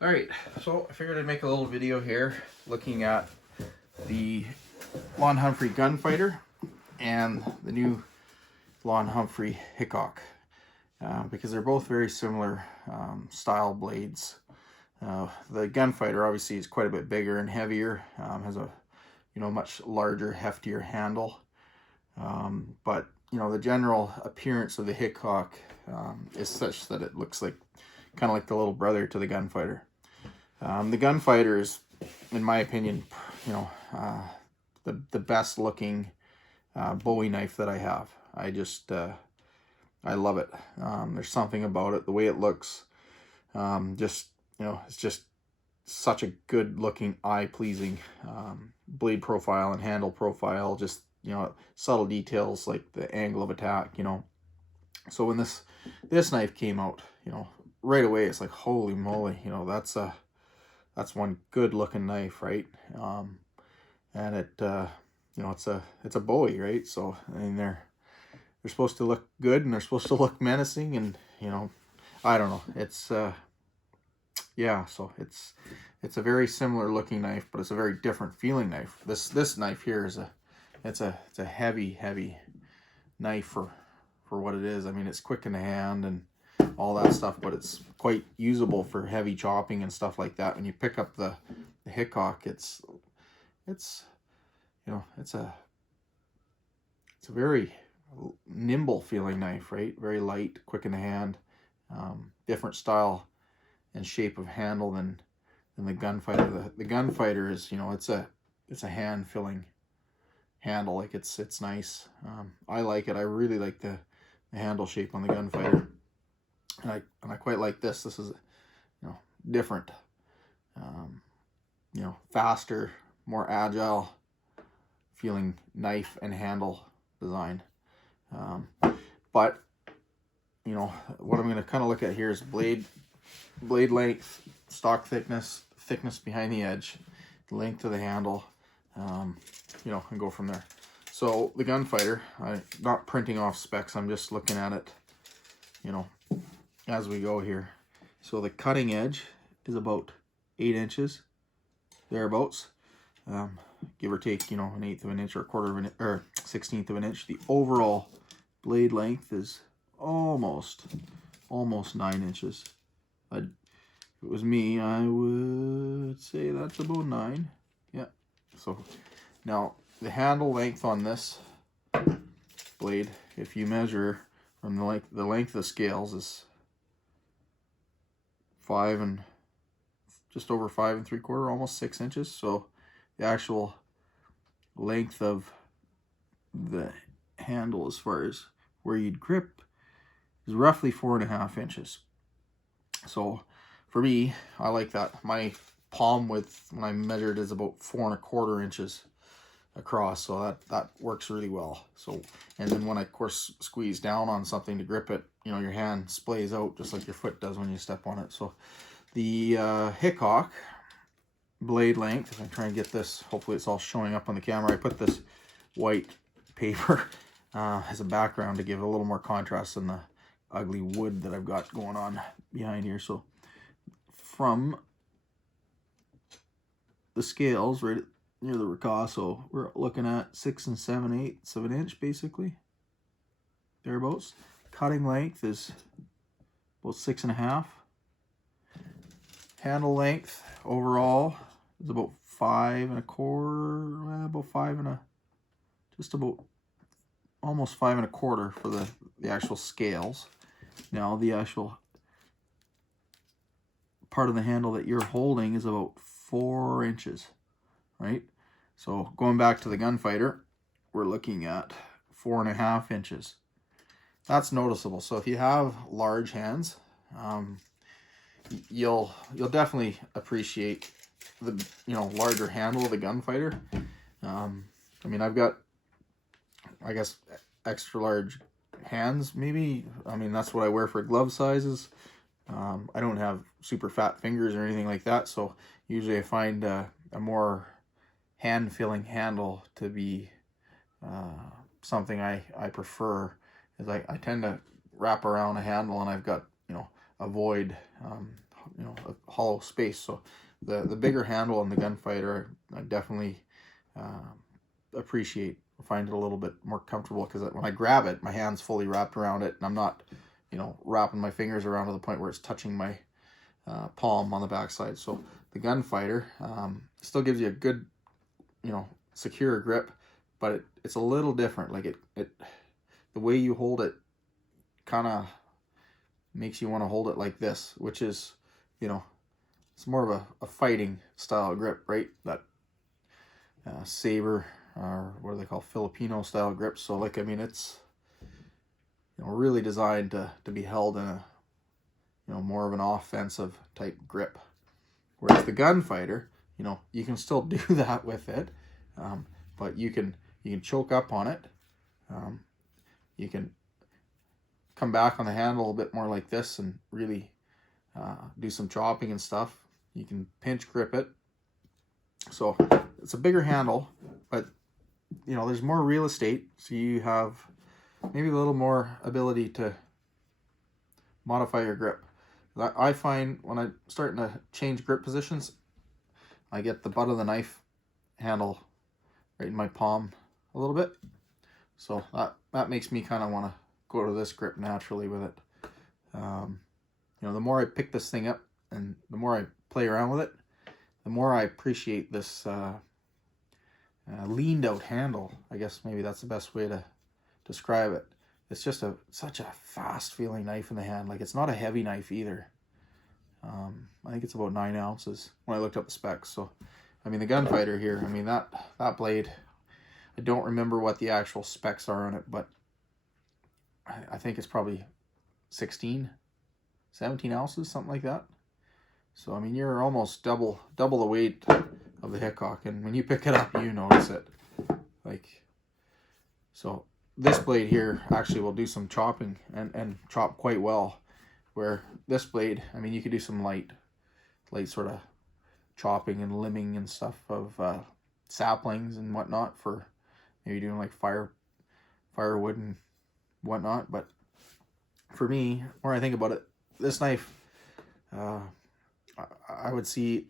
Alright, so I figured I'd make a little video here looking at the Lon Humphrey Gunfighter and the new Lon Humphrey Hickok, because they're both very similar style blades. The Gunfighter obviously is quite a bit bigger and heavier, has a much larger, heftier handle, but the general appearance of the Hickok is such that it looks like kind of like the little brother to the Gunfighter. The Gunfighter is, in my opinion, the best looking Bowie knife that I have. I love it. There's something about it, the way it looks, it's just such a good looking, eye pleasing blade profile and handle profile. Just subtle details like the angle of attack. So when this knife came out, right away it's like, holy moly, that's one good looking knife, right? And it it's a Bowie, right? So I mean they're supposed to look good and they're supposed to look menacing, and I don't know, it's yeah, so it's a very similar looking knife, but it's a very different feeling knife. This knife here is it's a heavy knife for what it is. I mean, it's quick in the hand and all that stuff, but it's quite usable for heavy chopping and stuff like that. When you pick up the Hickok, it's a very nimble feeling knife, right? Very light, quick in the hand, different style and shape of handle than the Gunfighter. The Gunfighter is, it's a hand filling handle. Like it's nice. I like it. I really like the handle shape on the Gunfighter. And I quite like this. This is, different, faster, more agile feeling knife and handle design. But what I'm going to kind of look at here is blade length, stock thickness behind the edge, length of the handle, and go from there. So the Gunfighter, I'm not printing off specs. I'm just looking at it, as we go here. So the cutting edge is about 8 inches, thereabouts, give or take, an 1/8 of an inch or 1/4 of an inch or 1/16 of an inch. The overall blade length is almost 9 inches. If it was me, I would say that's about 9. Yeah. So now the handle length on this blade, if you measure from the length of the scales, is just over 5 3/4, almost 6 inches. So the actual length of the handle, as far as where you'd grip, is roughly 4.5 inches. So for me, I like that. My palm width, when I measured, is about 4 1/4 inches across, so that works really well. So, and then when I, of course, squeeze down on something to grip it, your hand splays out just like your foot does when you step on it. So the Hickok blade length, if I try and get this, hopefully it's all showing up on the camera. I put this white paper as a background to give a little more contrast than the ugly wood that I've got going on behind here. So from the scales right near the ricasso, we're looking at 6 7/8 of an inch, basically, thereabouts. Cutting length is about 6.5. Handle length overall is about 5 1/4, about 5 just about almost 5 1/4 for the actual scales. Now the actual part of the handle that you're holding is about 4 inches, right? So going back to the Gunfighter, we're looking at 4.5 inches. That's noticeable. So if you have large hands, you'll definitely appreciate the larger handle of the Gunfighter. I mean, I've got, I guess, extra large hands, maybe. I mean, that's what I wear for glove sizes. I don't have super fat fingers or anything like that, so usually I find a more hand-filling handle to be something I prefer. Is I tend to wrap around a handle, and I've got, avoid a hollow space. So the bigger handle on the Gunfighter, I definitely appreciate, find it a little bit more comfortable, because when I grab it, my hand's fully wrapped around it, and I'm not, wrapping my fingers around to the point where it's touching my palm on the backside. So the Gunfighter still gives you a good, secure grip, but it's a little different. Like the way you hold it kind of makes you want to hold it like this, which is, it's more of a fighting style grip, right? That saber, or what do they call, Filipino style grip. So like, I mean, it's really designed to be held in a more of an offensive type grip. Whereas the Gunfighter, you can still do that with it, but you can choke up on it. You can come back on the handle a bit more like this and really do some chopping and stuff. You can pinch grip it. So it's a bigger handle, but there's more real estate, so you have maybe a little more ability to modify your grip. I find when I'm starting to change grip positions, I get the butt of the knife handle right in my palm a little bit. So that makes me kind of want to go to this grip naturally with it. The more I pick this thing up and the more I play around with it, the more I appreciate this leaned out handle. I guess maybe that's the best way to describe it. It's just such a fast feeling knife in the hand. Like, it's not a heavy knife either. I think it's about 9 ounces when I looked up the specs. So, I mean, the Gunfighter here, I mean, that blade, I don't remember what the actual specs are on it, but I think it's probably 16, 17 ounces, something like that. So, I mean, you're almost double the weight of the Hickok, and when you pick it up, you notice it. Like, so this blade here actually will do some chopping and chop quite well, where this blade, I mean, you could do some light sort of chopping and limbing and stuff of saplings and whatnot, for maybe doing like firewood and whatnot. But for me, when I think about it, this knife, I would see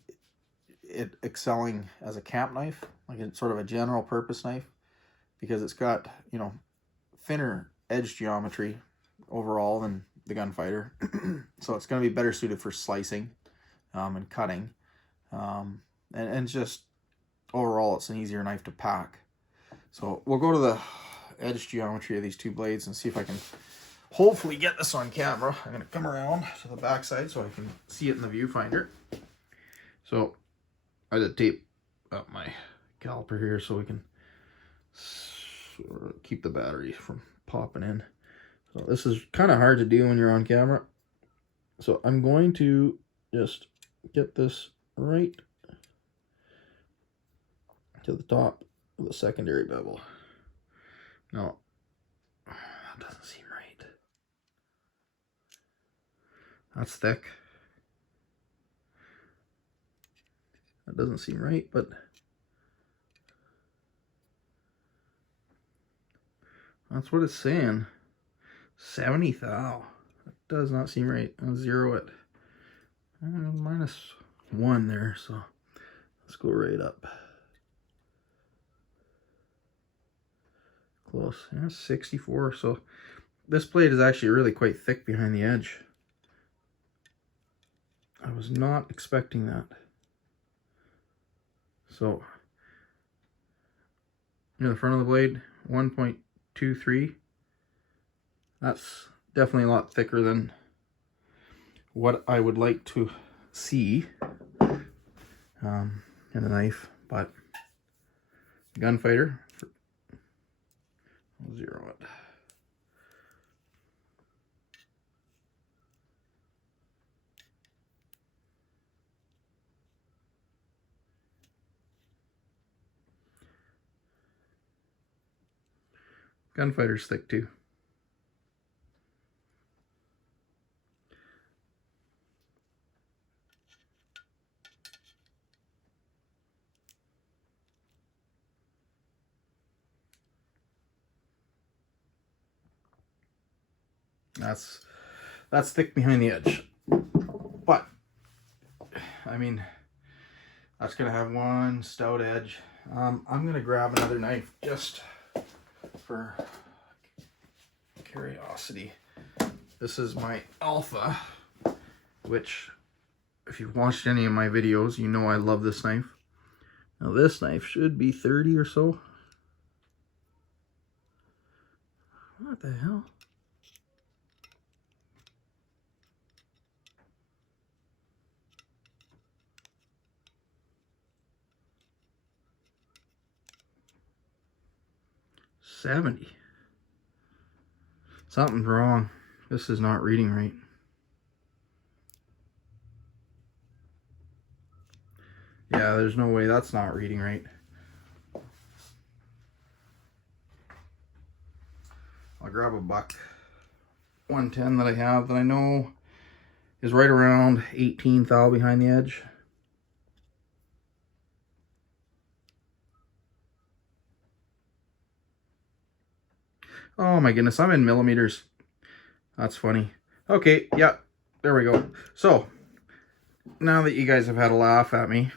it excelling as a camp knife, like it's sort of a general purpose knife, because it's got, thinner edge geometry overall than the Gunfighter. So it's going to be better suited for slicing and cutting. And just overall, it's an easier knife to pack. So we'll go to the edge geometry of these two blades and see if I can hopefully get this on camera. I'm going to come around to the backside so I can see it in the viewfinder. So I had to tape up my caliper here so we can keep the battery from popping in. So this is kind of hard to do when you're on camera. So I'm going to just get this right to the top of the secondary bevel. Now, that doesn't seem right. That's thick. That doesn't seem right, but that's what it's saying. 70 thou. That does not seem right. I'll zero it. -1 there, so let's go right up. Close. Yeah, 64. So this blade is actually really quite thick behind the edge. I was not expecting that. So, the front of the blade, 1.23. That's definitely a lot thicker than what I would like to see in a knife, but Gunfighter, I'll zero it. Gunfighter's thick too. That's thick behind the edge. But I mean, that's gonna have one stout edge. I'm gonna grab another knife just for curiosity. This is my Alpha, which, if you've watched any of my videos, you know I love this knife. Now this knife should be 30 or so. What the hell? $70. Something's wrong. This is not reading right. Yeah, there's no way that's not reading right. I'll grab a buck 110 that I have that I know is right around 18 thou behind the edge. Oh my goodness, I'm in millimeters. That's funny. Okay, yeah, there we go. So, now that you guys have had a laugh at me,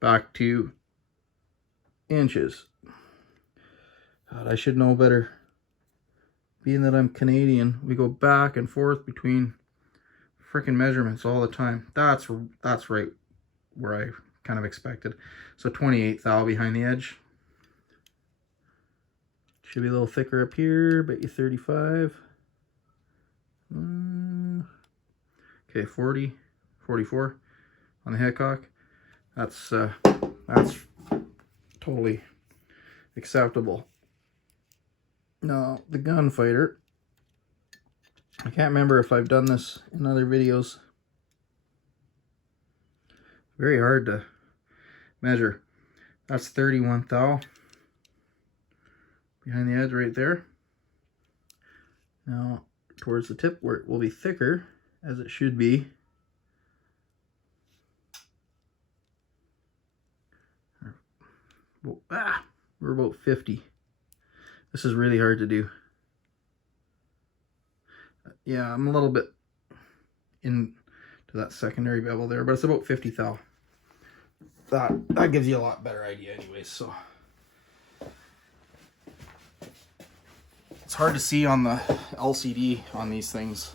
back to inches. God, I should know better. Being that I'm Canadian, we go back and forth between freaking measurements all the time. That's right where I kind of expected. So 28 thou behind the edge. Should be a little thicker up here, bet you 35. Okay, 40, 44 on the Hickok. That's totally acceptable. Now, the Gunfighter, I can't remember if I've done this in other videos. Very hard to measure. That's 31 thou behind the edge right there. Now, towards the tip where it will be thicker, as it should be. We're about 50. This is really hard to do. Yeah, I'm a little bit into that secondary bevel there, but it's about 50 thou. That gives you a lot better idea anyways, so. It's hard to see on the LCD on these things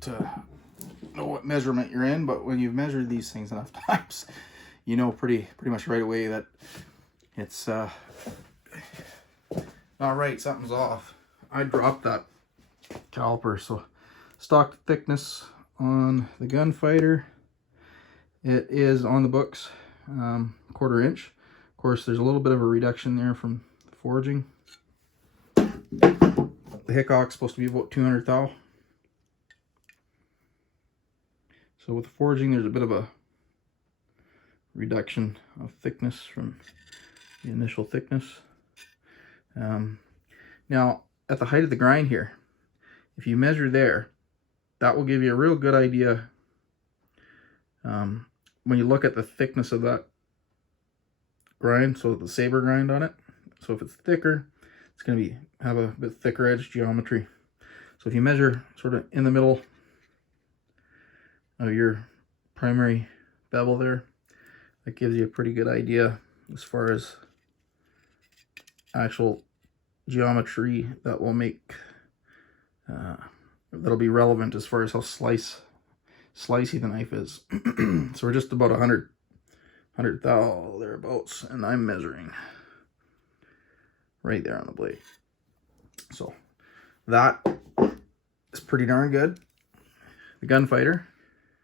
to know what measurement you're in, but when you've measured these things enough times, you know pretty much right away that it's not right, something's off. I dropped that caliper, so stock thickness on the Gunfighter, it is on the books 1/4 inch. Of course, there's a little bit of a reduction there from forging. The Hickok's supposed to be about 200 thou. So with the forging, there's a bit of a reduction of thickness from the initial thickness. Now, at the height of the grind here, if you measure there, that will give you a real good idea when you look at the thickness of that grind, so the saber grind on it. So if it's thicker, it's going to have a bit thicker edge geometry. So if you measure sort of in the middle of your primary bevel there, that gives you a pretty good idea as far as actual geometry that will make that'll be relevant as far as how slicey the knife is. So we're just about 100 thou thereabouts, and I'm measuring right there on the blade. So that is pretty darn good. The Gunfighter,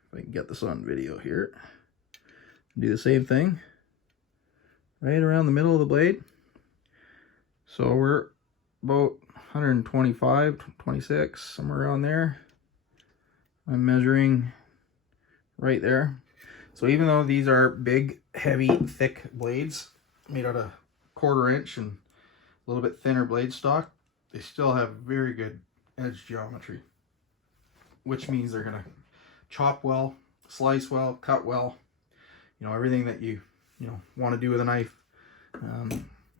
if I can get this on video here, do the same thing right around the middle of the blade. So we're about 125, 26, somewhere around there. I'm measuring right there. So even though these are big, heavy, thick blades made out of 1/4 inch and a little bit thinner blade stock, they still have very good edge geometry, which means they're gonna chop well, slice well, cut well. You know, everything that you want to do with a knife,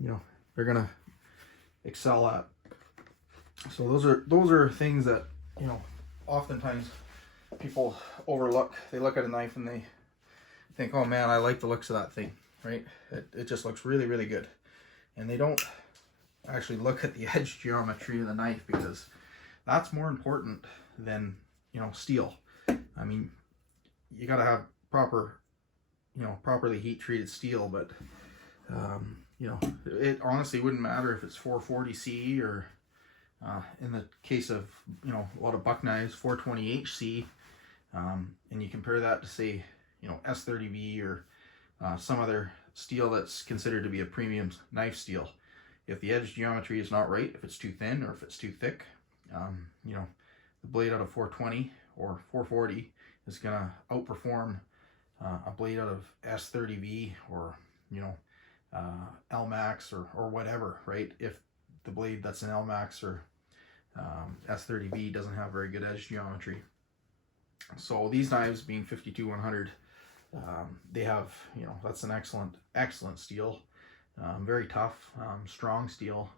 they're gonna excel at. So those are things that oftentimes people overlook. They look at a knife and they think, oh man, I like the looks of that thing, right? It just looks really, really good. And they don't actually look at the edge geometry of the knife, because that's more important than, you know, steel. I mean, you got to have proper, you know, properly heat treated steel, but you know, it honestly wouldn't matter if it's 440C or in the case of, you know, a lot of buck knives, 420HC, and you compare that to, say, you know, S30V or some other steel that's considered to be a premium knife steel. If the edge geometry is not right, if it's too thin or if it's too thick, you know, the blade out of 420 or 440 is going to outperform a blade out of S30V or, you know, LMAX or whatever, right? If the blade that's an LMAX or S30V doesn't have very good edge geometry. So these knives, being 52-100, they have, you know, that's an excellent steel. Very tough, strong steel.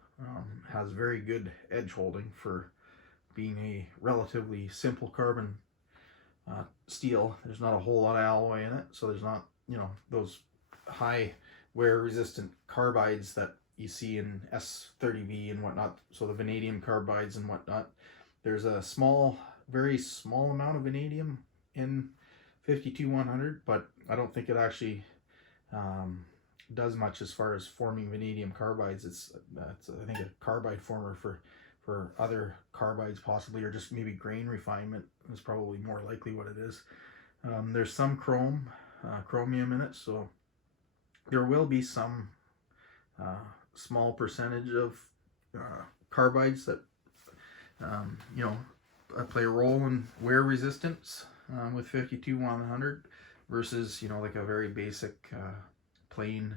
Has very good edge holding for being a relatively simple carbon steel. There's not a whole lot of alloy in it, so there's not, you know, those high wear resistant carbides that you see in S30V and whatnot, so the vanadium carbides and whatnot. There's a very small amount of vanadium in 52-100, but I don't think it actually does much as far as forming vanadium carbides. It's I think a carbide former for other carbides possibly, or just maybe grain refinement is probably more likely what it is. There's some chromium in it, so there will be some small percentage of carbides that you know, play a role in wear resistance with 52-100 versus, you know, like a very basic plain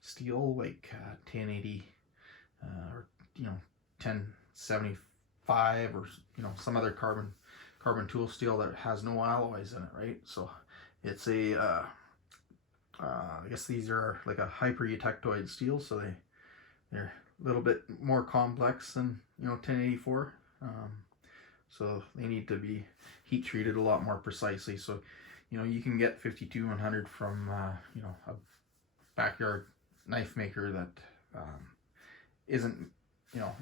steel like 1080 or, you know, 1075 or, you know, some other carbon tool steel that has no alloys in it, right? So it's a I guess these are like a hyper-eutectoid steel, so they're a little bit more complex than, you know, 1084. So they need to be heat treated a lot more precisely. So, you know, you can get 52-100 from you know, a backyard knife maker that isn't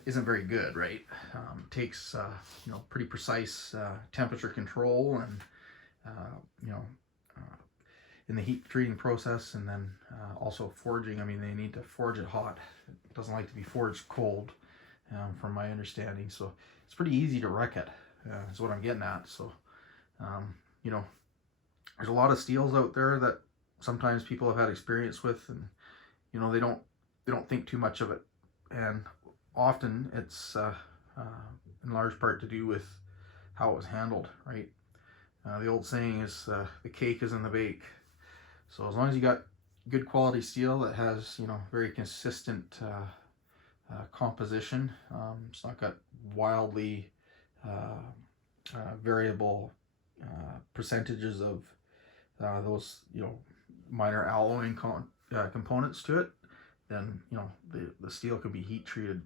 very good, right? Takes you know, pretty precise temperature control and you know, in the heat treating process, and then also forging. I mean, they need to forge it hot. It doesn't like to be forged cold, from my understanding. So it's pretty easy to wreck it, is what I'm getting at. So, you know, there's a lot of steels out there that sometimes people have had experience with, and, you know, they don't think too much of it. And often it's in large part to do with how it was handled, right? The old saying is the cake is in the bake. So as long as you got good quality steel that has, you know, very consistent composition, it's not got wildly variable percentages of those, you know, minor alloying components to it, then, you know, the steel can be heat treated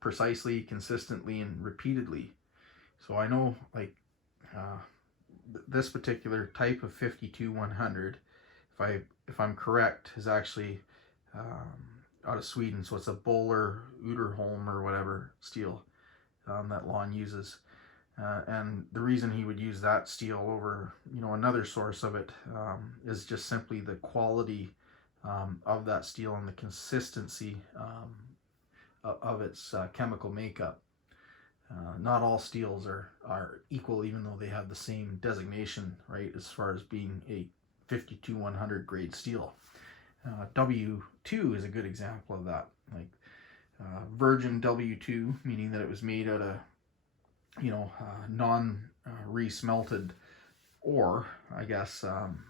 precisely, consistently, and repeatedly. So I know, like, this particular type of 52-100, if I'm correct, is actually out of Sweden. So it's a Böhler Uderholm or whatever steel that Lon uses. And the reason he would use that steel over, you know, another source of it is just simply the quality of that steel and the consistency of its chemical makeup. Not all steels are equal, even though they have the same designation, right, as far as being a 52-100 grade steel. W2 is a good example of that. Like virgin W2, meaning that it was made out of, you know, non-re-smelted ore, I guess.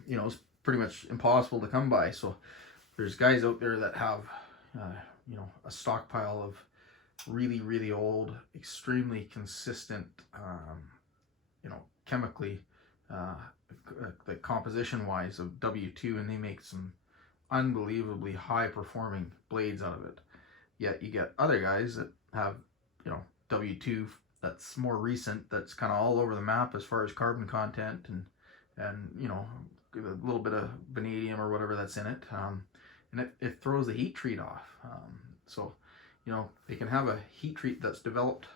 You know, it's pretty much impossible to come by. So there's guys out there that have, you know, a stockpile of really, really old, extremely consistent, you know, chemically, the composition-wise of W2, and they make some unbelievably high-performing blades out of it. Yet you get other guys that have, you know, W2 that's more recent, that's kind of all over the map as far as carbon content and you know, a little bit of vanadium or whatever that's in it, and it throws the heat treat off. So you know, they can have a heat treat that's developed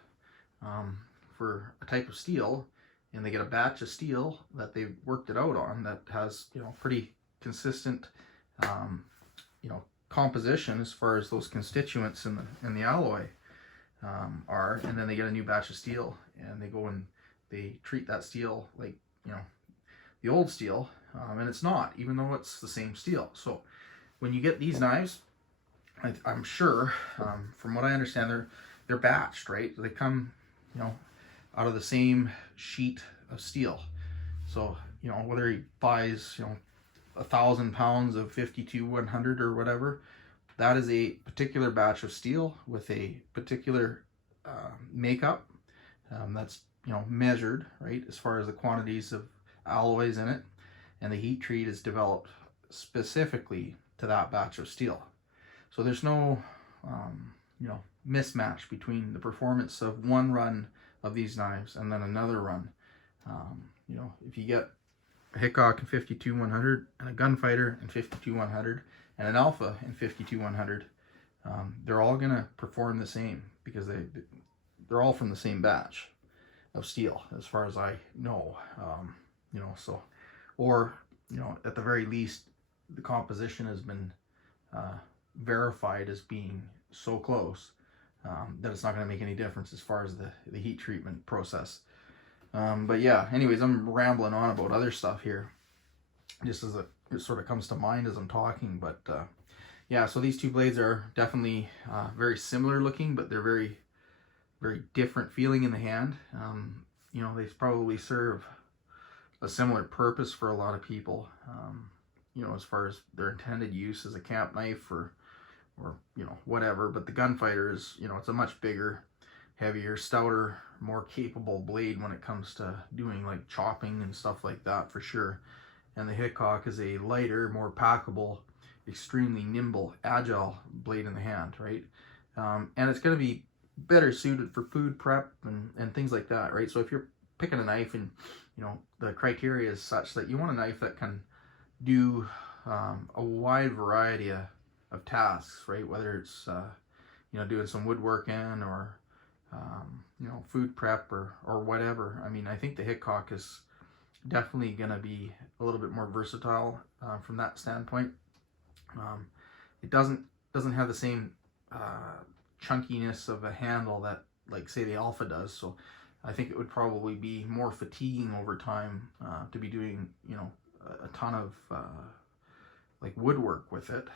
for a type of steel, and they get a batch of steel that they've worked it out on that has, you know, pretty consistent you know, composition as far as those constituents in the alloy are, and then they get a new batch of steel, and they go and they treat that steel like, you know, the old steel, and it's not, even though it's the same steel. So when you get these knives, I'm sure, from what I understand, they're batched, right? They come, you know, out of the same sheet of steel. So, you know, whether he buys, you know, 1,000 pounds of 52-100 or whatever, that is a particular batch of steel with a particular makeup that's, you know, measured, right, as far as the quantities of alloys in it, and the heat treat is developed specifically to that batch of steel. So there's no you know, mismatch between the performance of one run of these knives and then another run. You know, if you get a Hickok in 52-100 and a Gunfighter in 52-100 and an Alpha in 52-100, they're all gonna perform the same because they're all from the same batch of steel, as far as I know. You know, so, or, you know, at the very least, the composition has been verified as being so close that it's not going to make any difference as far as the heat treatment process. But yeah, anyways, I'm rambling on about other stuff here, just as it sort of comes to mind as I'm talking. But yeah, so these two blades are definitely very similar looking, but they're very, very different feeling in the hand. You know, they probably serve a similar purpose for a lot of people, you know, as far as their intended use as a camp knife or you know, whatever. But the Gunfighter is, you know, it's a much bigger, heavier, stouter, more capable blade when it comes to doing like chopping and stuff like that, for sure. And the Hickok is a lighter, more packable, extremely nimble, agile blade in the hand, right? And it's going to be better suited for food prep and things like that, right? So if you're picking a knife and, you know, the criteria is such that you want a knife that can do a wide variety of tasks, right? Whether it's you know, doing some woodworking or you know, food prep or whatever. I mean, I think the Hickok is definitely going to be a little bit more versatile from that standpoint. It doesn't have the same chunkiness of a handle that, like, say, the Alpha does. So I think it would probably be more fatiguing over time to be doing, you know, a ton of like woodwork with it.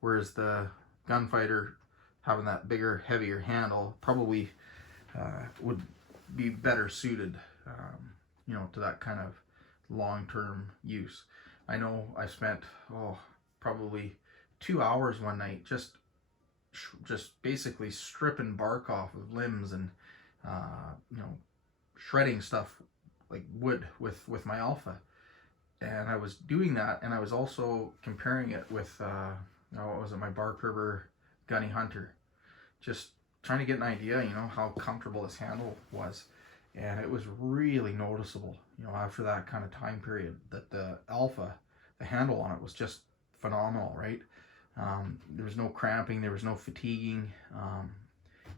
Whereas the Gunfighter, having that bigger, heavier handle, probably would be better suited, you know, to that kind of long-term use. I know I spent probably 2 hours one night just basically stripping bark off of limbs and you know, shredding stuff like wood with my Alpha. And I was doing that, and I was also comparing it with what was it, my Bark River Gunny Hunter, just trying to get an idea, you know, how comfortable this handle was. And it was really noticeable, you know, after that kind of time period, that the Alpha, the handle on it was just phenomenal, right? There was no cramping, there was no fatiguing,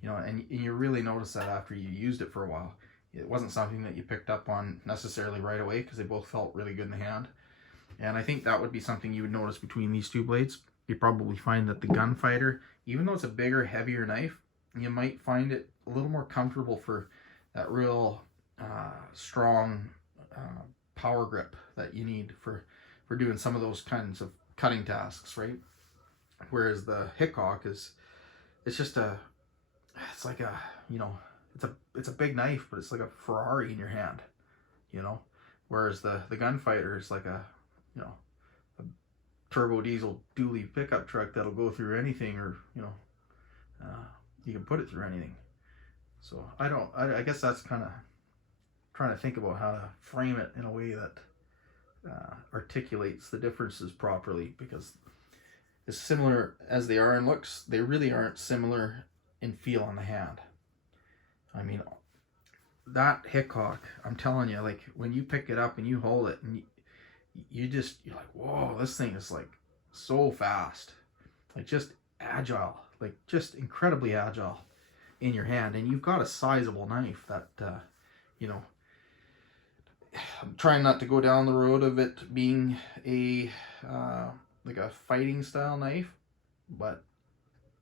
you know, and you really notice that after you used it for a while. It wasn't something that you picked up on necessarily right away, because they both felt really good in the hand. And I think that would be something you would notice between these two blades. You'd probably find that the Gunfighter, even though it's a bigger, heavier knife, you might find it a little more comfortable for that real strong power grip that you need for doing some of those kinds of cutting tasks, right? Whereas the Hickok it's like a, you know, it's a big knife, but it's like a Ferrari in your hand, you know. Whereas the Gunfighter is like a, you know, a turbo diesel dually pickup truck that'll go through anything, or, you know, you can put it through anything. So I guess that's kind of trying to think about how to frame it in a way that articulates the differences properly, because as similar as they are in looks, they really aren't similar in feel on the hand. I mean, that Hickok, I'm telling you, like when you pick it up and you hold it and you're like, whoa, this thing is like so fast, like just agile, like just incredibly agile in your hand. And you've got a sizable knife that, you know, I'm trying not to go down the road of it being a, like a fighting style knife, but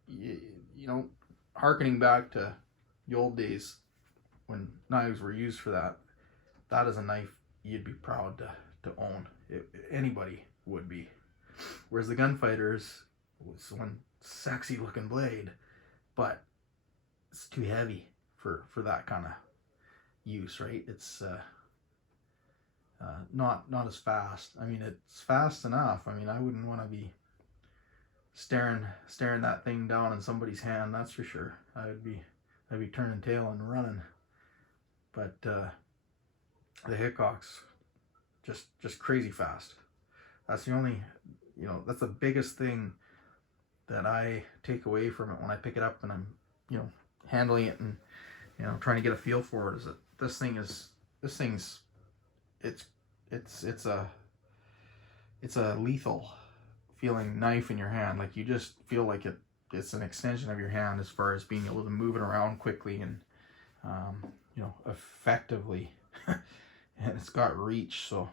you know, harkening back to the old days when knives were used for that, that is a knife you'd be proud to own. Anybody would be. Whereas the Gunfighter's was one sexy looking blade, but it's too heavy for that kind of use, right? It's not as fast. I mean, it's fast enough. I mean, I wouldn't want to be staring that thing down in somebody's hand, that's for sure. I'd be turning tail and running. But the Hickok's just crazy fast. That's the only, you know, that's the biggest thing that I take away from it when I pick it up and I'm, you know, handling it and, you know, trying to get a feel for it, is that this thing's it's a lethal feeling knife in your hand. Like you just feel like it's an extension of your hand as far as being able to move it around quickly and you know, effectively. And it's got reach, so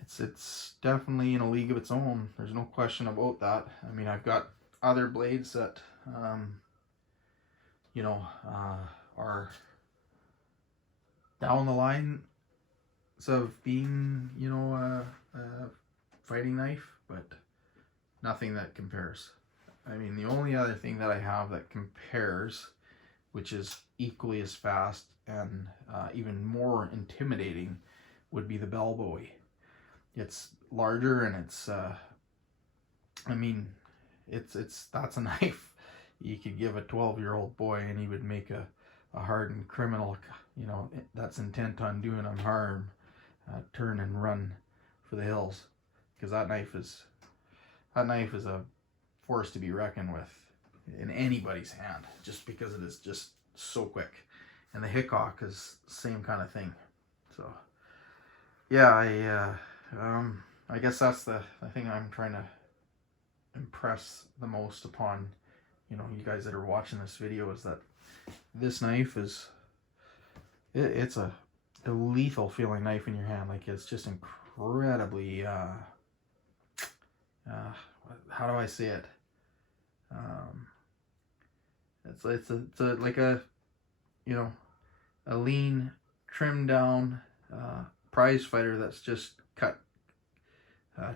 it's definitely in a league of its own. There's no question about that. I mean, I've got other blades that you know, are down the line of being, you know, a fighting knife, but nothing that compares. I mean, the only other thing that I have that compares, which is equally as fast and even more intimidating, would be the Bell Bowie. It's larger and it's I mean, that's a knife you could give a 12-year-old boy and he would make a hardened criminal, you know, that's intent on doing him harm, turn and run for the hills, because that knife is a force to be reckoned with in anybody's hand, just because it is just so quick. And the Hickok is the same kind of thing. So yeah, I guess that's the thing I'm trying to impress the most upon, you know, you guys that are watching this video, is that this knife is it's a lethal feeling knife in your hand. Like it's just incredibly how do I say it? It's like a, you know, a lean, trimmed down prize fighter that's just cut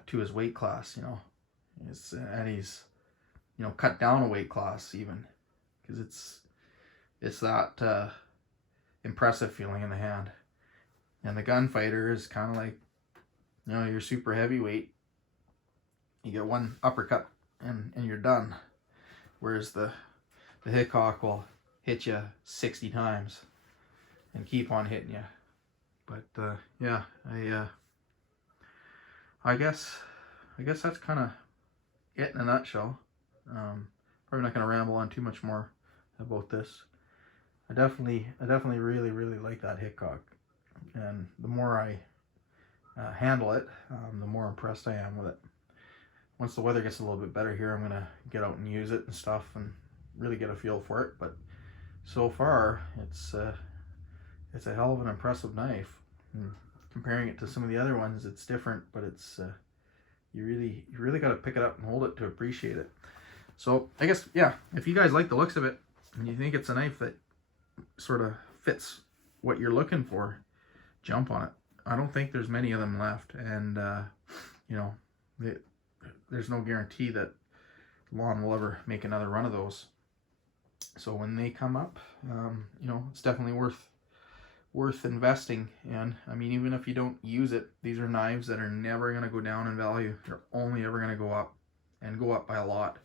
to his weight class. You know, and he's, you know, cut down a weight class even, because it's that impressive feeling in the hand. And the Gunfighter is kind of like, you know, you're super heavyweight. You get one uppercut and you're done. Whereas the Hickok will hit you 60 times and keep on hitting you. But yeah, I guess that's kind of it in a nutshell. Probably not going to ramble on too much more about this. I definitely really like that Hickok, and the more I handle it, the more impressed I am with it. Once the weather gets a little bit better here, I'm gonna get out and use it and stuff and really get a feel for it. But so far, it's a hell of an impressive knife. And comparing it to some of the other ones, it's different, but it's you really got to pick it up and hold it to appreciate it. So I guess, yeah, if you guys like the looks of it and you think it's a knife that sort of fits what you're looking for, jump on it. I don't think there's many of them left, and you know, there's no guarantee that Lon will ever make another run of those. So when they come up, you know, it's definitely worth investing in. I mean, even if you don't use it, these are knives that are never going to go down in value. They're only ever going to go up, and go up by a lot.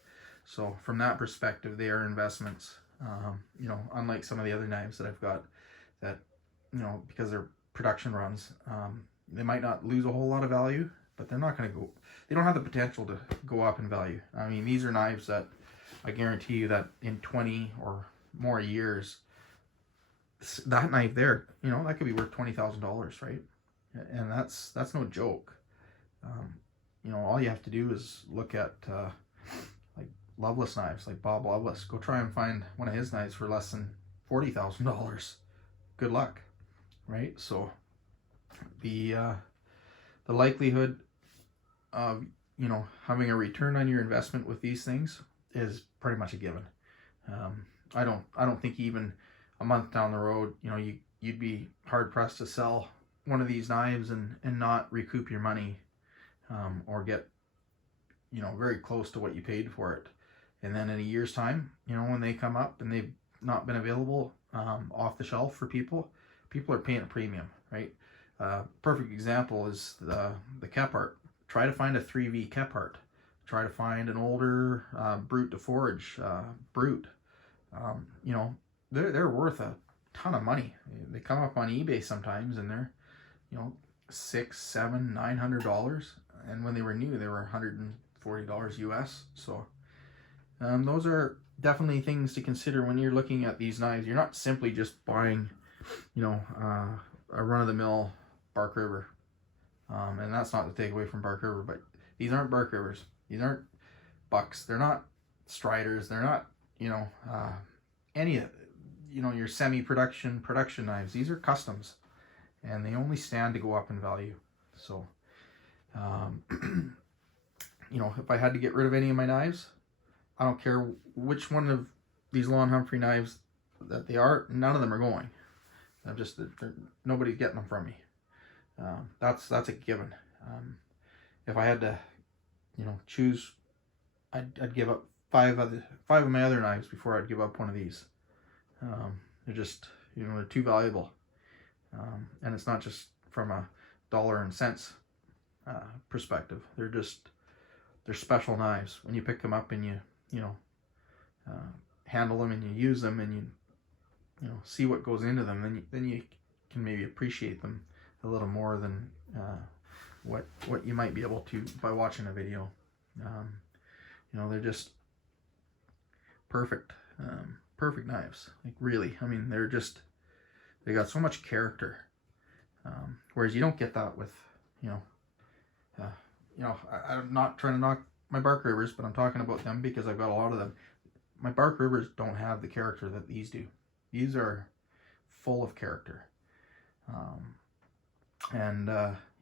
So from that perspective, they are investments. You know, unlike some of the other knives that I've got that, you know, because they're production runs, they might not lose a whole lot of value, but they're not going to go, they don't have the potential to go up in value. I mean, these are knives that I guarantee you that in 20 or more years, that knife there, you know, that could be worth $20,000, right? And that's no joke. You know, all you have to do is look at like Loveless knives, like Bob Loveless. Go try and find one of his knives for less than $40,000. Good luck, right? So the likelihood of, you know, having a return on your investment with these things is pretty much a given. I don't think even a month down the road, you know, you'd be hard pressed to sell one of these knives and not recoup your money, or get, you know, very close to what you paid for it. And then in a year's time, you know, when they come up and they've not been available off the shelf for people are paying a premium, right? Perfect example is the Kephart. Try to find a 3V Kephart. Try to find an older Brute to Forge Brute. You know, they're worth a ton of money. They come up on eBay sometimes and they're, you know, $600, $700, $900, and when they were new they were $140 US. So those are definitely things to consider when you're looking at these knives. You're not simply just buying, you know, a run-of-the-mill Bark River, and that's not to take away from Bark River, but these aren't Bark Rivers, these aren't Bucks, they're not Striders, they're not, you know, any of, you know, your semi-production knives. These are customs, and they only stand to go up in value. So you know, if I had to get rid of any of my knives, I don't care which one of these Lon Humphrey knives that they are, none of them are going. I'm just, nobody's getting them from me. That's a given. If I had to, you know, choose, I'd give up five of my other knives before I'd give up one of these. They're just, you know, they're too valuable. And it's not just from a dollar and cents perspective. They're special knives. When you pick them up and you know, handle them and you use them and you know, see what goes into them, then you can maybe appreciate them a little more than what you might be able to by watching a video. You know, they're just perfect knives. Like, really, I mean, they got so much character. Whereas you don't get that with, you know, I'm not trying to knock my Bark Rivers, but I'm talking about them because I've got a lot of them. My Bark Rivers don't have the character that these do. These are full of character.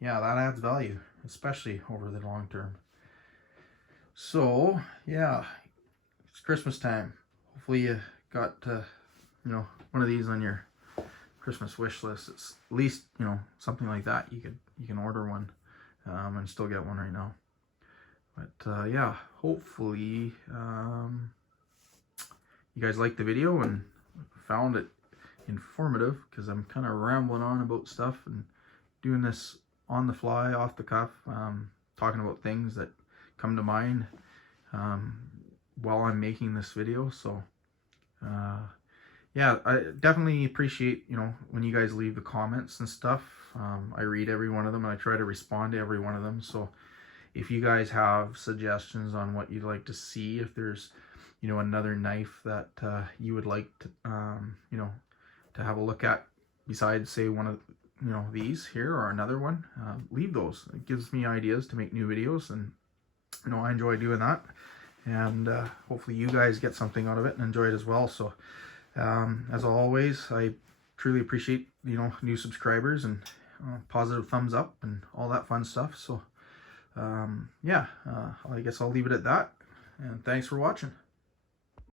Yeah, that adds value, especially over the long term. So, yeah, it's Christmas time. Hopefully you got, you know, one of these on your Christmas wish list. It's at least, you know, something like that. You can order one and still get one right now. But yeah, hopefully you guys liked the video and found it informative, because I'm kind of rambling on about stuff and doing this on the fly, off the cuff, talking about things that come to mind while I'm making this video. So yeah, I definitely appreciate, you know, when you guys leave the comments and stuff. I read every one of them and I try to respond to every one of them. So if you guys have suggestions on what you'd like to see, if there's, you know, another knife that you would like to, you know, to have a look at besides, say, one of, you know, these here or another one, leave those. It gives me ideas to make new videos, and, you know, I enjoy doing that, and hopefully you guys get something out of it and enjoy it as well. So as always, I truly appreciate, you know, new subscribers and positive thumbs up and all that fun stuff. So yeah, I guess I'll leave it at that, and thanks for watching.